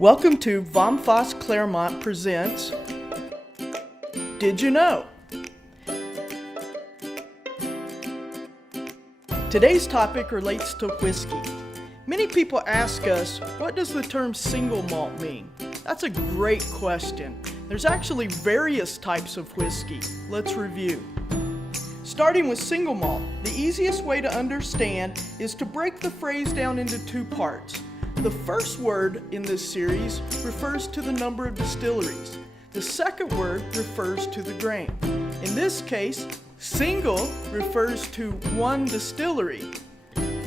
Welcome to vomFASS Claremont presents Did You Know? Today's topic relates to whiskey. Many people ask us, what does the term single malt mean? That's a great question. There's actually various types of whiskey. Let's review. Starting with single malt, the easiest way to understand is to break the phrase down into two parts. The first word in this series refers to the number of distilleries. The second word refers to the grain. In this case, single refers to one distillery.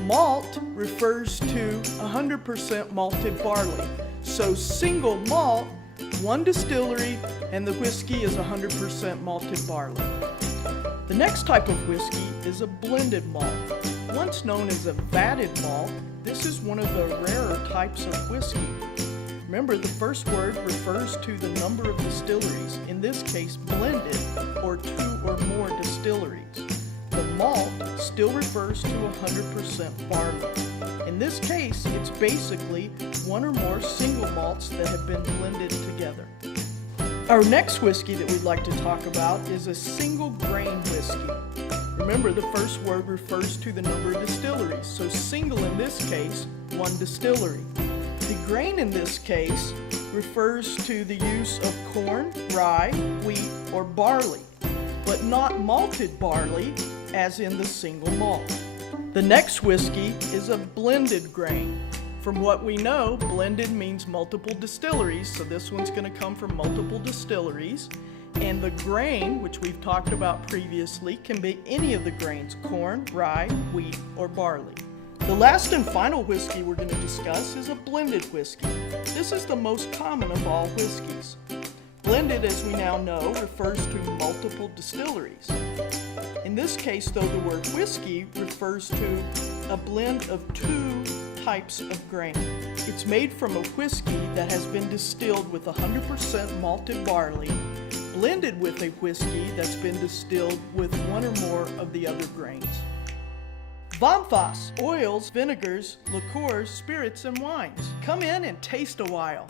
Malt refers to 100% malted barley. So single malt, one distillery, and the whiskey is 100% malted barley. The next type of whiskey is a blended malt. Once known as a vatted malt, this is one of the rarer types of whiskey. Remember, the first word refers to the number of distilleries, in this case blended, or two or more distilleries. The malt still refers to 100% barley. In this case, it's basically one or more single malts that have been blended together. Our next whiskey that we'd like to talk about is a single grain whiskey. Remember, the first word refers to the number of distilleries, so single in this case, one distillery. The grain in this case refers to the use of corn, rye, wheat, or barley, but not malted barley as in the single malt. The next whiskey is a blended grain. From what we know, blended means multiple distilleries, so this one's going to come from multiple distilleries. And the grain, which we've talked about previously, can be any of the grains: corn, rye, wheat, or barley. The last and final whiskey we're going to discuss is a blended whiskey. This is the most common of all whiskeys. Blended, as we now know, refers to multiple distilleries. In this case, though, the word whiskey refers to a blend of two types of grain. It's made from a whiskey that has been distilled with 100% malted barley, blended with a whiskey that's been distilled with one or more of the other grains. vomFASS, oils, vinegars, liqueurs, spirits, and wines. Come in and taste a while.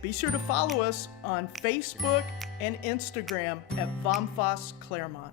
Be sure to follow us on Facebook and Instagram at vomFASS Claremont.